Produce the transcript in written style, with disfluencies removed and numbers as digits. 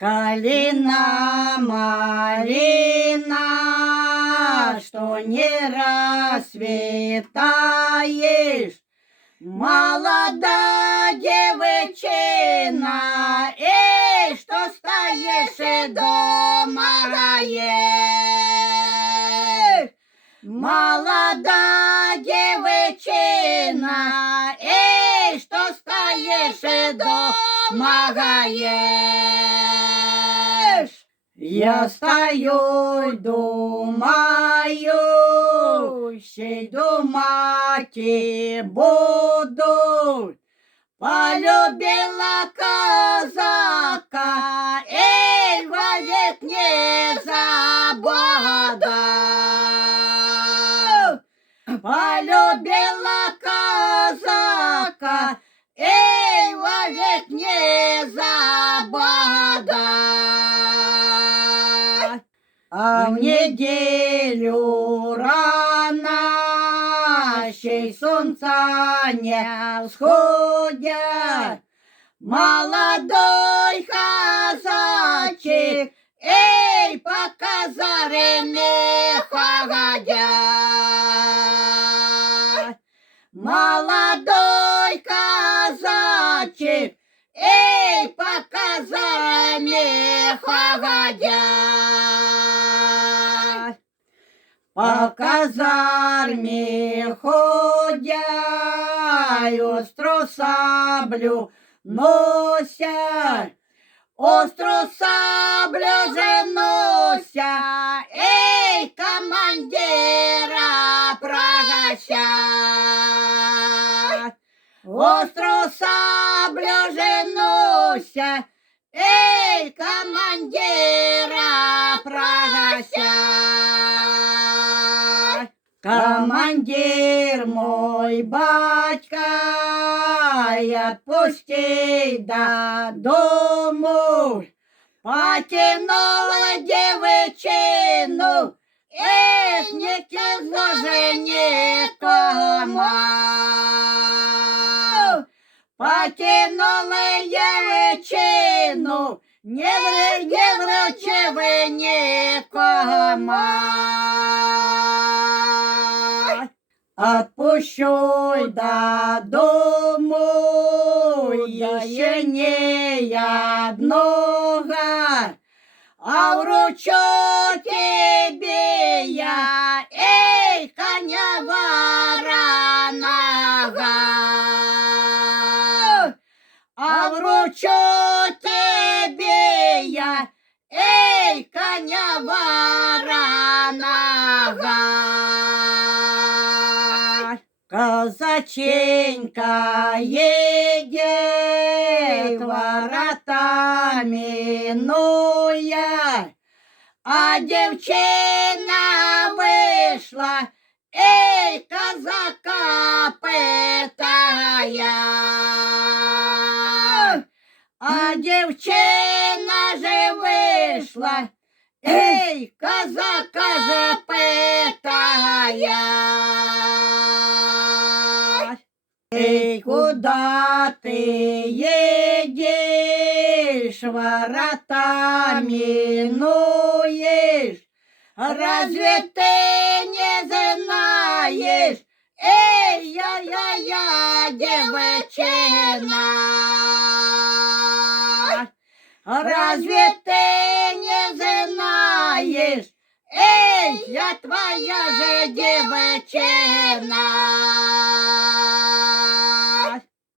Калина малина, что не расцветаешь, молодая девчина, эй, что стоишь и дома гаешь. Молодая девчина, эй, что стоишь и дома гаешь. Я стою, думаю, сей думать и буду. Полюбила казака, эй, вовек не забуду. Полюбила казака, эй, вовек не забуду. А в неделю рано, сей солнца не всходя, молодой казачек, эй, по казарме ходя. Молодой казачек, эй, по казарме ходя. По казарме ходя, остру саблю нося, остру саблю же нося, эй, командира прогоща. Остру саблю же нося, эй, командира прогоща. Командир мой батька, отпусти до дому, потянула девчину, эх, не кизложи никому. Потянула девчину, не вручи вы никому. Отпущу до дому еще не одного, а вручу тебе я, эй, коня вороного. А вручу тебе я, эй, коня вороного. Казаченька едет ворота минуя, а девчина вышла, эй, казака пытая. А девчина же вышла, эй, казака же пытая. Эй, куда ты едешь, ворота минуешь? Разве ты не знаешь, эй, я, девчина? Разве ты не знаешь, эй, я твоя же девчина?